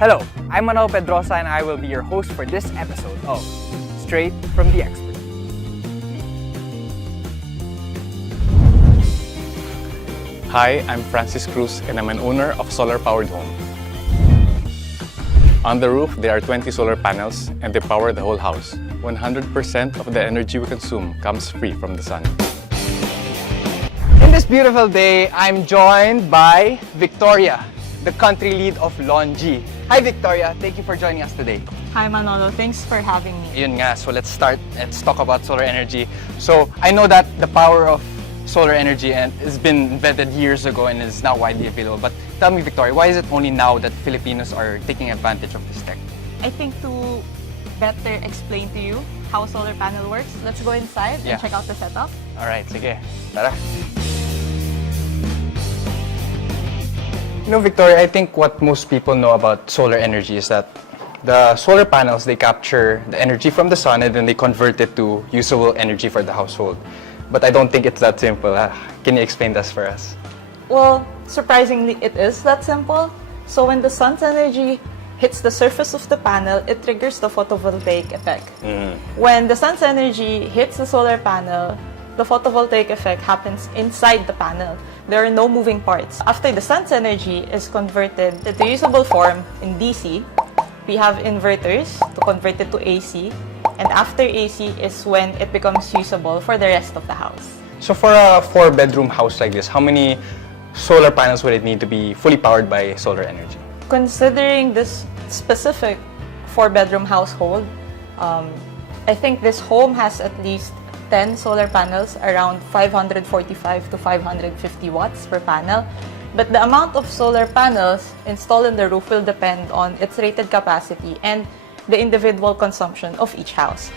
Hello, I'm Manolo Pedrosa and I will be your host for this episode of Straight from the Expert. Hi, I'm Francis Cruz and I'm an owner of solar-powered home. On the roof, there are 20 solar panels and they power the whole house. 100% of the energy we consume comes free from the sun. In this beautiful day, I'm joined by Viktoria, the country lead of LONGi. Hi Victoria, thank you for joining us today. Hi Manolo, thanks for having me. Yun nga, so let's talk about solar energy. So I know that the power of solar energy has been invented years ago and is now widely available. But tell me Victoria, why is it only now that Filipinos are taking advantage of this tech? I think to better explain to you how a solar panel works, let's go inside and check out the setup. Alright, sige. Tara. You know, Victoria, I think what most people know about solar energy is that the solar panels, they capture the energy from the sun and then they convert it to usable energy for the household. But I don't think it's that simple. Can you explain this for us? Well, surprisingly, it is that simple. So when the sun's energy hits the surface of the panel, it triggers the photovoltaic effect. When the sun's energy hits the solar panel, the photovoltaic effect happens inside the panel. There are no moving parts. After the sun's energy is converted to usable form in DC, we have inverters to convert it to AC. And after AC is when it becomes usable for the rest of the house. So for a 4-bedroom house like this, how many solar panels would it need to be fully powered by solar energy? Considering this specific 4-bedroom household, I think this home has at least 10 solar panels, around 545 to 550 watts per panel. But the amount of solar panels installed in the roof will depend on its rated capacity and the individual consumption of each house.